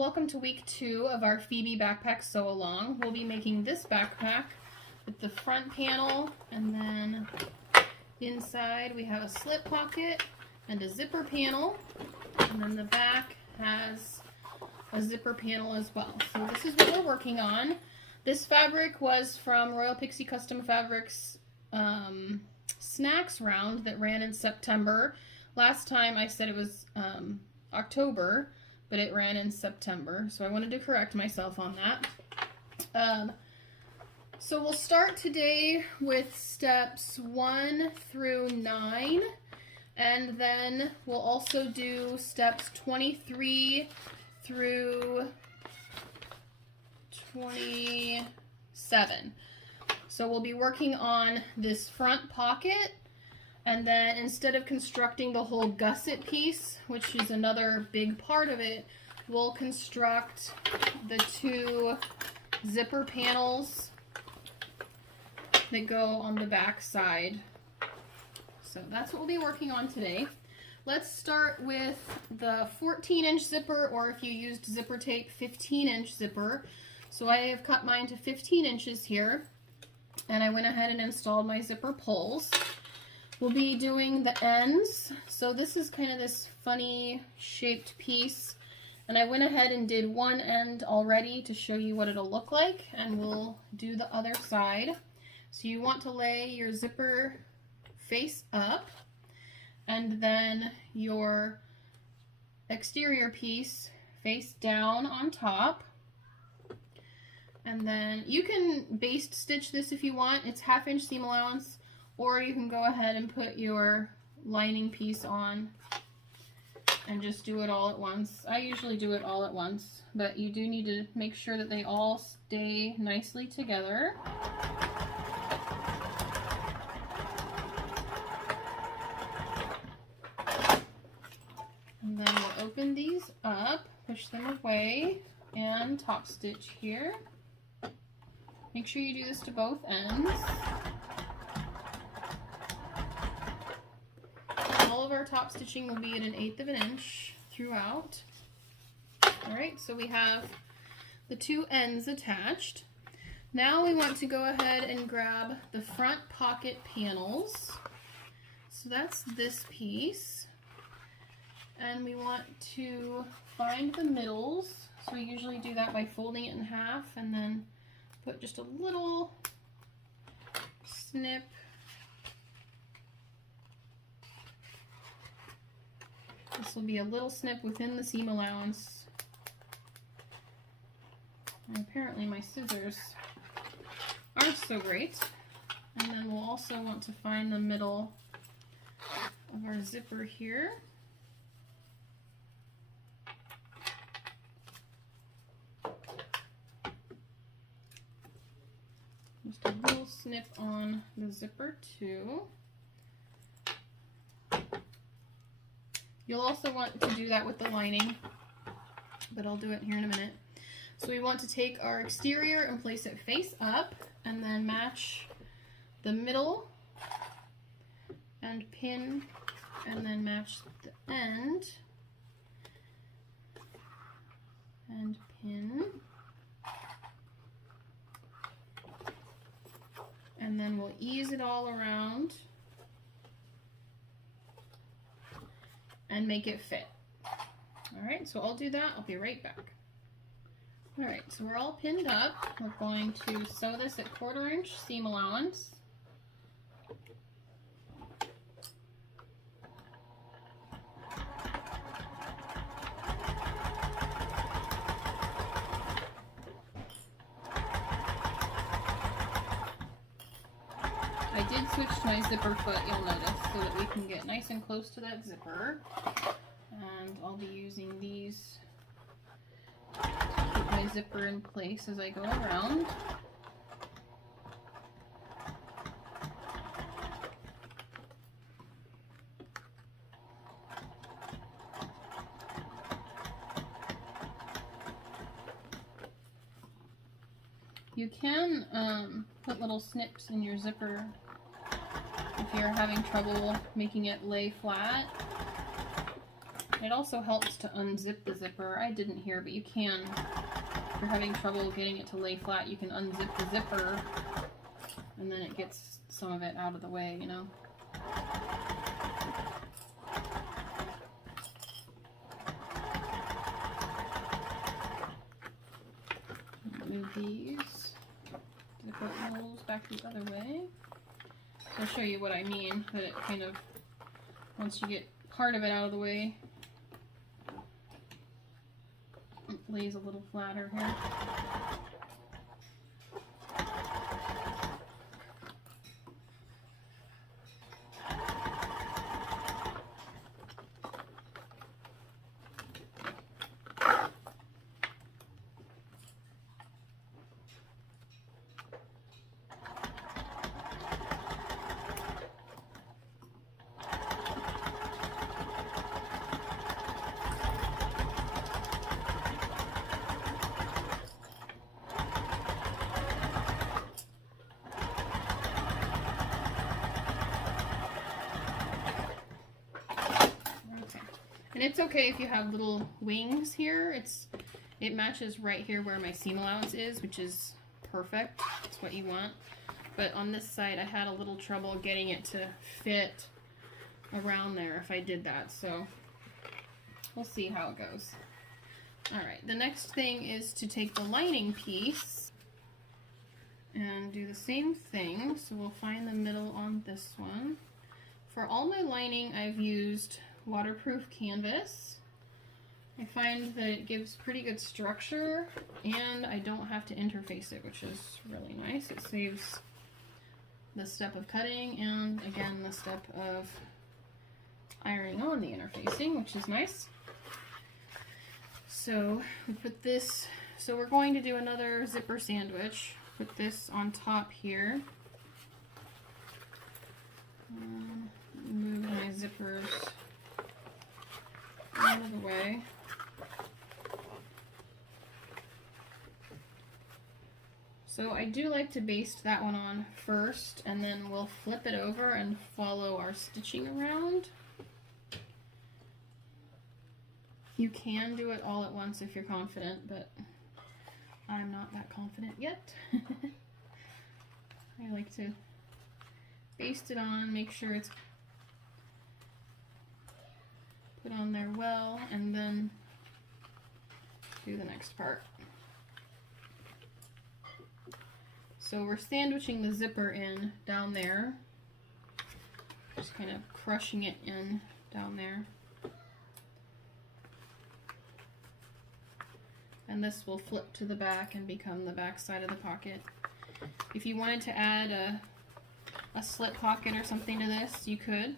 welcome to week 2 of our Phoebe backpack sew along. We'll be making this backpack with the front panel, and then inside we have a slip pocket and a zipper panel, and then the back has a zipper panel as well. So this is what we're working on. This fabric was from Royal Pixie Custom Fabrics snacks round that ran in September. Last time I said it was October, but it ran in September, so I wanted to correct myself on that. So we'll start today with steps 1 through 9, and then we'll also do steps 23 through 27. So we'll be working on this front pocket, and then instead of constructing the whole gusset piece, which is another big part of it, we'll construct the 2 zipper panels that go on the back side. So that's what we'll be working on today. Let's start with the 14-inch zipper, or if you used zipper tape, 15-inch zipper. So I have cut mine to 15 inches here, and I went ahead and installed my zipper pulls. We'll be doing the ends. So this is kind of this funny shaped piece, and I went ahead and did one end already to show you what it'll look like, and we'll do the other side. So you want to lay your zipper face up, and then your exterior piece face down on top. And then you can baste stitch this if you want. It's 1/2 inch seam allowance, or you can go ahead and put your lining piece on and just do it all at once. I usually do it all at once, but you do need to make sure that they all stay nicely together. And then we'll open these up, push them away, and top stitch here. Make sure you do this to both ends. All of our top stitching will be at 1/8 of an inch throughout. Alright, so we have the 2 ends attached. Now we want to go ahead and grab the front pocket panels. So that's this piece. And we want to find the middles. So we usually do that by folding it in half and then put just a little snip This will be a little snip within the seam allowance. And apparently my scissors aren't so great. And then we'll also want to find the middle of our zipper here. Just a little snip on the zipper too. You'll also want to do that with the lining, but I'll do it here in a minute. So we want to take our exterior and place it face up, and then match the middle and pin, and then match the end and pin. And then we'll ease it all around and make it fit. Alright, so I'll do that. I'll be right back. Alright, so we're all pinned up. We're going to sew this at 1/4 inch seam allowance. I did switch to my zipper foot, you'll notice, so that we can get nice and close to that zipper. And I'll be using these to keep my zipper in place as I go around. You can put little snips in your zipper if you're having trouble making it lay flat. It also helps to unzip the zipper. I didn't here, but you can. If you're having trouble getting it to lay flat, you can unzip the zipper, and then it gets some of it out of the way, you know. Move these zipper holes back the other way. I'll show you what I mean, that it kind of, once you get part of it out of the way, it lays a little flatter here. And it's okay if you have little wings here. It matches right here where my seam allowance is, which is perfect. That's what you want. But on this side, I had a little trouble getting it to fit around there if I did that. So we'll see how it goes. All right, the next thing is to take the lining piece and do the same thing. So we'll find the middle on this one. For all my lining, I've used waterproof canvas. I find that it gives pretty good structure and I don't have to interface it, which is really nice. It saves the step of cutting and again the step of ironing on the interfacing, which is nice. So we put this, so we're going to do another zipper sandwich. Put this on top here. Move my zippers out of the way. So I do like to baste that one on first, and then we'll flip it over and follow our stitching around. You can do it all at once if you're confident, but I'm not that confident yet. I like to baste it on, make sure it's put on there well, and then do the next part. So we're sandwiching the zipper in down there, just kind of crushing it in down there. And this will flip to the back and become the back side of the pocket. If you wanted to add a slip pocket or something to this, you could.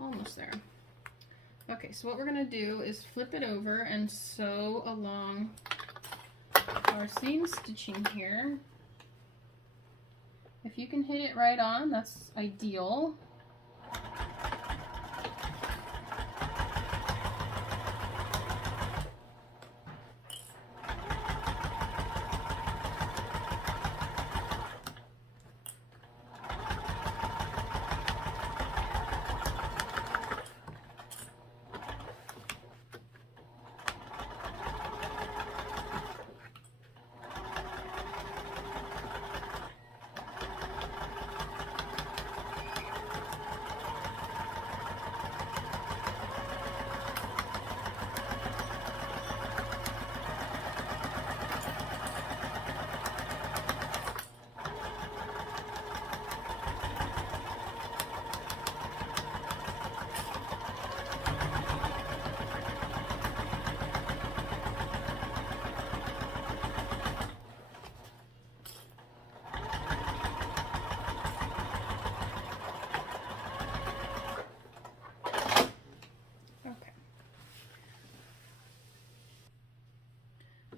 Almost there. Okay, so what we're going to do is flip it over and sew along our seam stitching here. If you can hit it right on, that's ideal.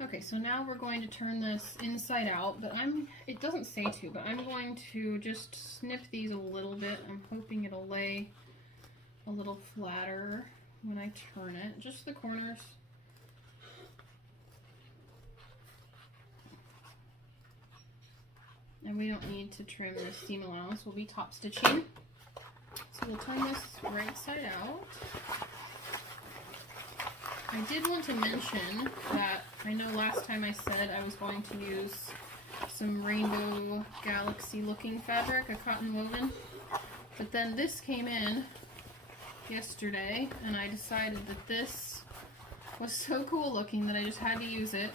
Okay, so now we're going to turn this inside out, but it doesn't say to, but I'm going to just snip these a little bit. I'm hoping it'll lay a little flatter when I turn it, just the corners. And we don't need to trim this seam allowance. We'll be top stitching. So we'll turn this right side out. I did want to mention that I know last time I said I was going to use some rainbow galaxy looking fabric, a cotton woven, but then this came in yesterday and I decided that this was so cool looking that I just had to use it.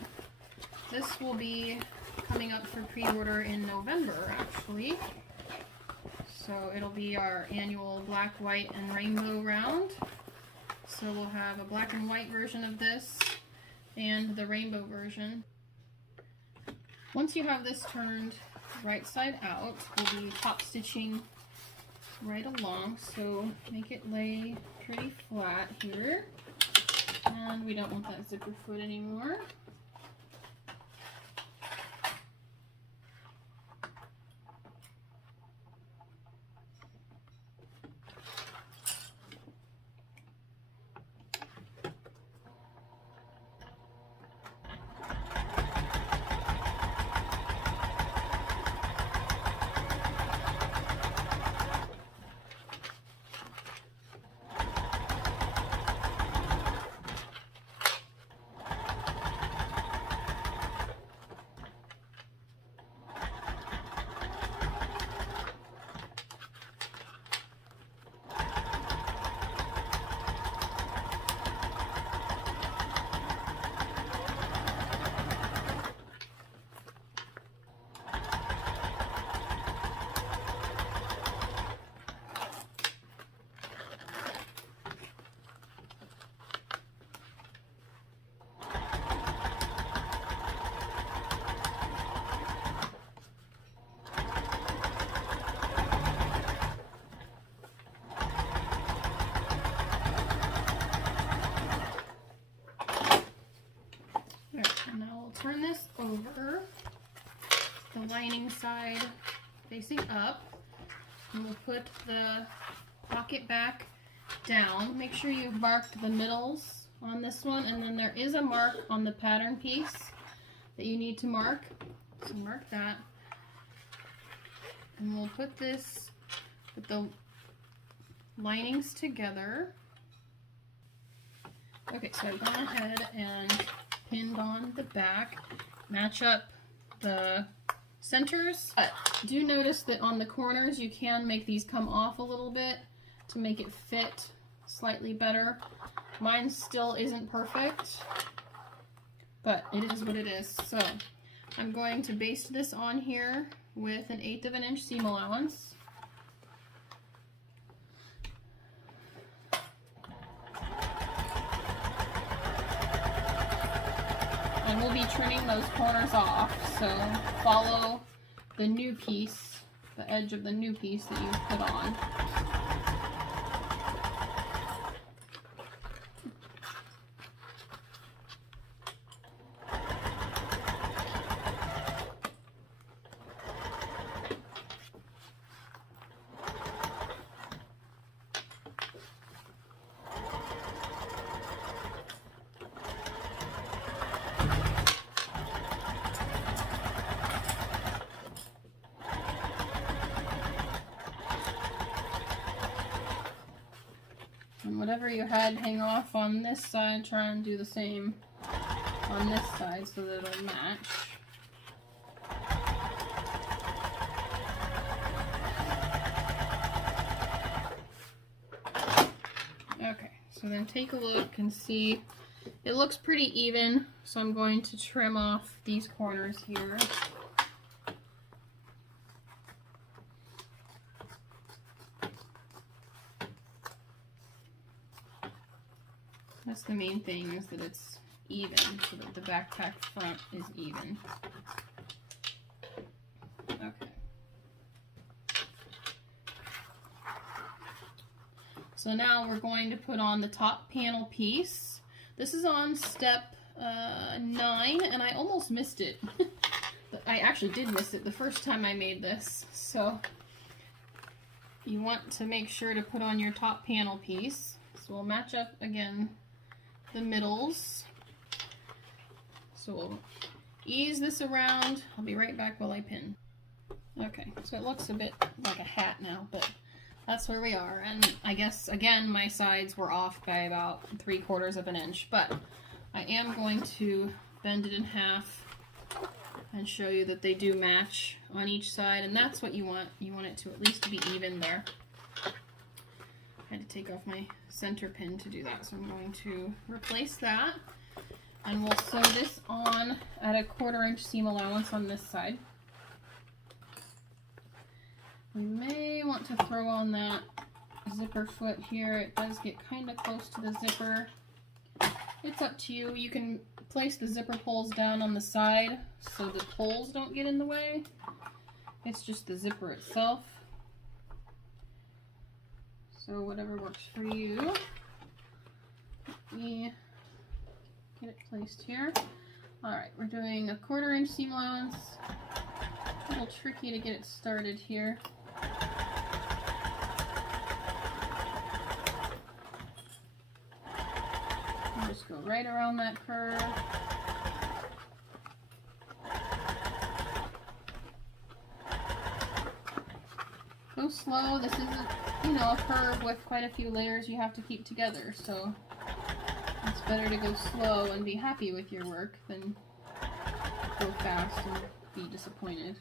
This will be coming up for pre-order in November actually. So it'll be our annual black, white, and rainbow round. So we'll have a black and white version of this and the rainbow version. Once you have this turned right side out, we'll be top stitching right along. So make it lay pretty flat here. And we don't want that zipper foot anymore. Turn this over, the lining side facing up, and we'll put the pocket back down. Make sure you've marked the middles on this one, and then there is a mark on the pattern piece that you need to mark, so mark that. And we'll put this with the linings together. Okay, so I've gone ahead and pinned on the back, match up the centers. But do notice that on the corners you can make these come off a little bit to make it fit slightly better. Mine still isn't perfect, but it is what it is. So I'm going to baste this on here with 1/8 of an inch seam allowance. And we'll be trimming those corners off, so follow the new piece, the edge of the new piece that you put on. And whatever you had hang off on this side, try and do the same on this side so that it'll match. Okay, so then take a look and see. It looks pretty even, so I'm going to trim off these corners here. That's the main thing, is that it's even, so that the backpack front is even. Okay. So now we're going to put on the top panel piece. This is on step 9, and I almost missed it. I actually did miss it the first time I made this. So you want to make sure to put on your top panel piece. So we'll match up again the middles. So we'll ease this around. I'll be right back while I pin. So it looks a bit like a hat now, but that's where we are. And I guess, again, my sides were off by about 3/4 of an inch, but I am going to bend it in half and show you that they do match on each side, and that's what you want. You want it to at least be even there. I had to take off my center pin to do that, so I'm going to replace that. And we'll sew this on at a 1/4 inch seam allowance on this side. We may want to throw on that zipper foot here. It does get kind of close to the zipper. It's up to you. You can place the zipper pulls down on the side so the poles don't get in the way. It's just the zipper itself. So whatever works for you. Let me get it placed here. Alright, we're doing a 1/4 inch seam allowance. A little tricky to get it started here. I'll just go right around that curve. Go slow. This isn't, you know, a curve with quite a few layers you have to keep together, so it's better to go slow and be happy with your work than go fast and be disappointed.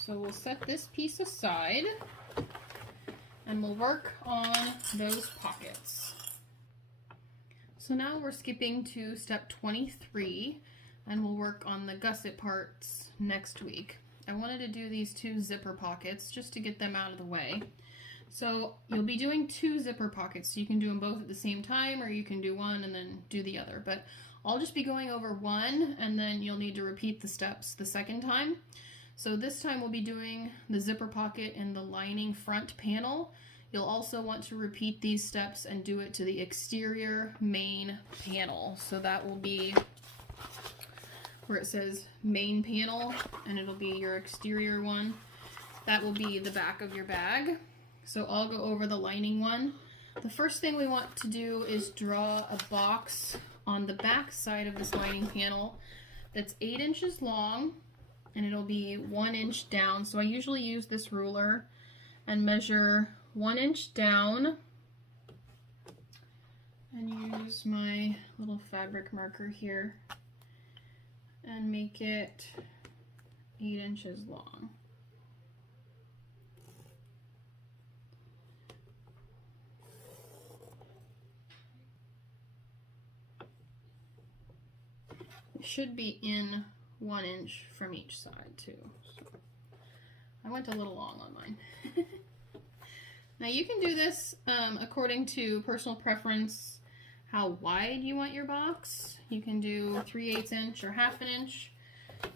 So we'll set this piece aside and we'll work on those pockets. So now we're skipping to step 23 and we'll work on the gusset parts next week. I wanted to do these 2 zipper pockets just to get them out of the way. So you'll be doing 2 zipper pockets. So you can do them both at the same time, or you can do one and then do the other. But I'll just be going over one, and then you'll need to repeat the steps the second time. So this time we'll be doing the zipper pocket and the lining front panel. You'll also want to repeat these steps and do it to the exterior main panel. So that will be where it says main panel, and it'll be your exterior one. That will be the back of your bag. So I'll go over the lining one. The first thing we want to do is draw a box on the back side of this lining panel that's 8 inches long, and it'll be 1 inch down. So I usually use this ruler and measure 1 inch down and use my little fabric marker here and make it 8 inches long. It should be in 1 inch from each side too. So I went a little long on mine. Now you can do this according to personal preference, how wide you want your box. You can do 3/8 inch or 1/2 inch.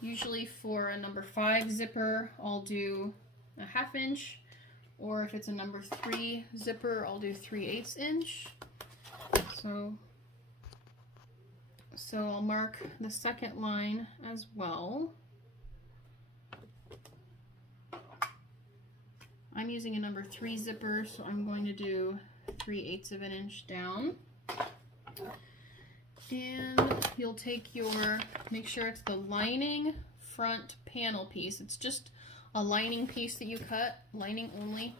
Usually for a number 5 zipper, I'll do a 1/2 inch, or if it's a number 3 zipper, I'll do 3/8 inch. So I'll mark the second line as well. I'm using a number 3 zipper, so I'm going to do 3/8 of an inch down. And you'll take your, make sure it's the lining front panel piece. It's just a lining piece that you cut, lining only.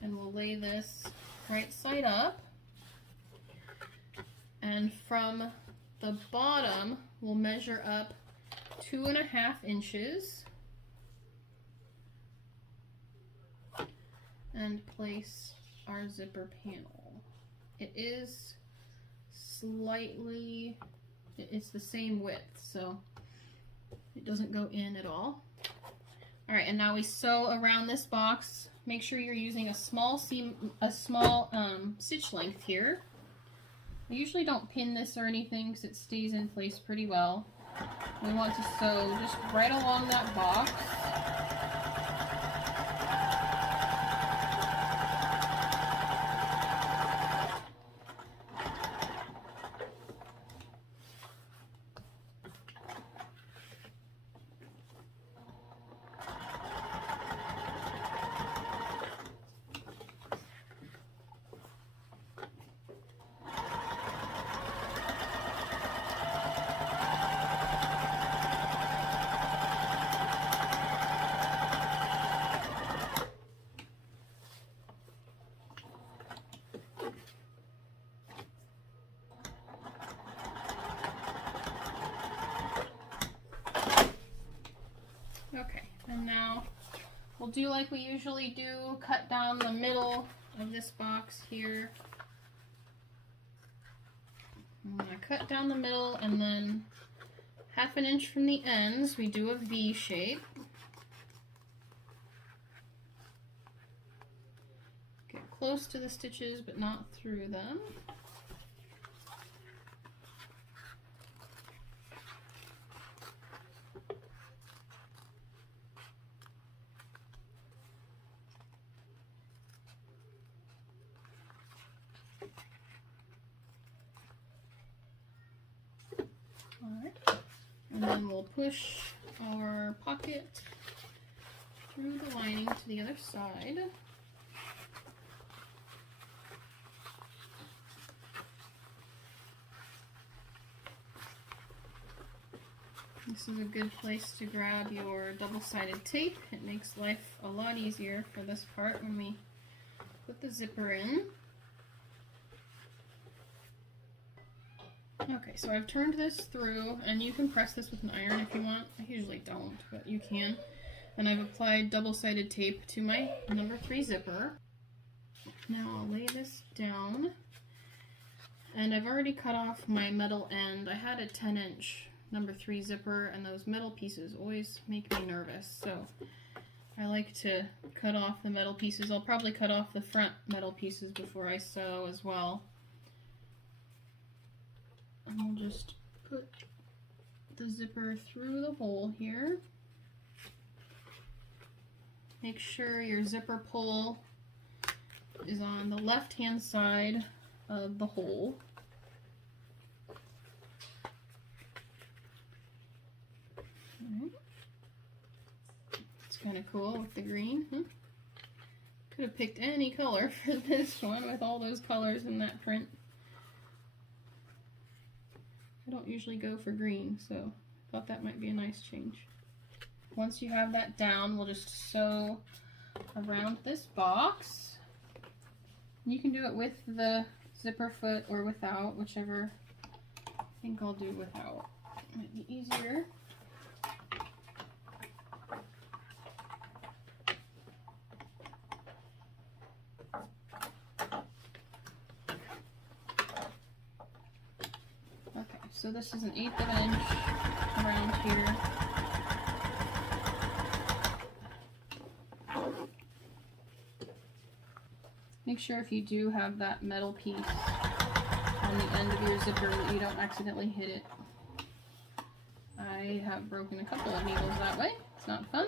And we'll lay this right side up. And from the bottom, we'll measure up 2.5 inches and place our zipper panel. It is slightly, it's the same width, so it doesn't go in at all. All right, and now we sew around this box. Make sure you're using a small stitch length here. I usually don't pin this or anything because it stays in place pretty well. We want to sew just right along that box. we'll do like we usually do, cut down the middle of this box here. I'm going to cut down the middle, and then 1/2 inch from the ends, we do a V shape. Get close to the stitches, but not through them. And then we'll push our pocket through the lining to the other side. This is a good place to grab your double-sided tape. It makes life a lot easier for this part when we put the zipper in. Okay, so I've turned this through, and you can press this with an iron if you want. I usually don't, but you can. And I've applied double-sided tape to my number 3 zipper. Now I'll lay this down, and I've already cut off my metal end. I had a 10-inch number 3 zipper, and those metal pieces always make me nervous, so I like to cut off the metal pieces. I'll probably cut off the front metal pieces before I sew as well. And we'll just put the zipper through the hole here. Make sure your zipper pull is on the left-hand side of the hole. Alright. It's kind of cool with the green. Could have picked any color for this one with all those colors in that print. I don't usually go for green, so I thought that might be a nice change. Once you have that down, we'll just sew around this box. You can do it with the zipper foot or without, whichever. I think I'll do without. Might be easier. So this is an 1/8 of an inch around here. Make sure if you do have that metal piece on the end of your zipper that you don't accidentally hit it. I have broken a couple of needles that way. It's not fun.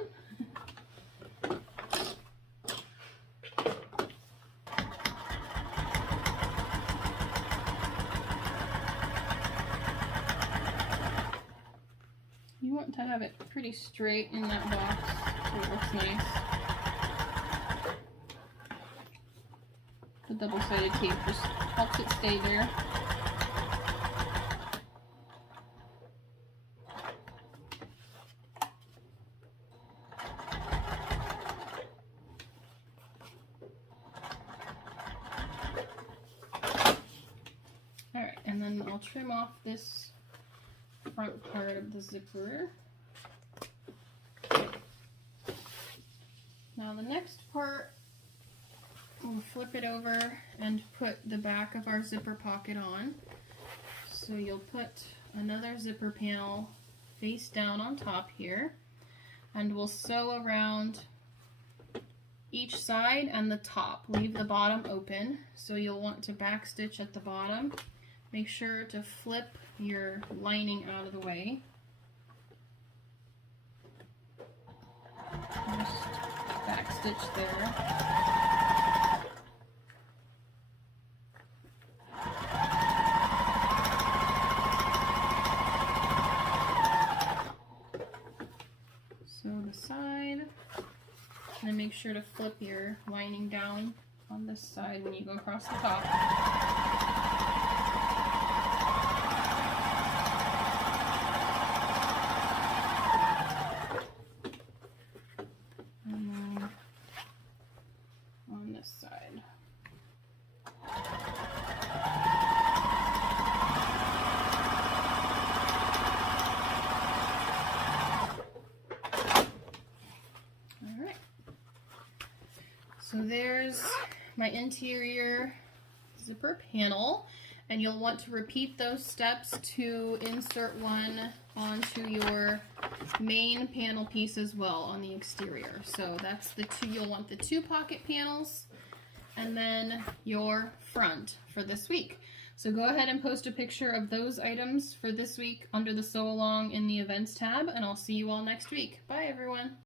You want to have it pretty straight in that box so it looks nice. The double-sided tape just helps it stay there. Alright, and then I'll trim off this front part of the zipper. Now the next part, we'll flip it over and put the back of our zipper pocket on. So you'll put another zipper panel face down on top here, and we'll sew around each side and the top. Leave the bottom open, so you'll want to back stitch at the bottom. Make sure to flip your lining out of the way. Just back stitch there. Sew the side, and then make sure to flip your lining down on this side when you go across the top. Side. Alright, So there's my interior zipper panel, and you'll want to repeat those steps to insert one onto your main panel piece as well on the exterior. So that's the two, you'll want the 2 pocket panels and then your front for this week. So go ahead and post a picture of those items for this week under the sew along in the events tab, and I'll see you all next week. Bye everyone.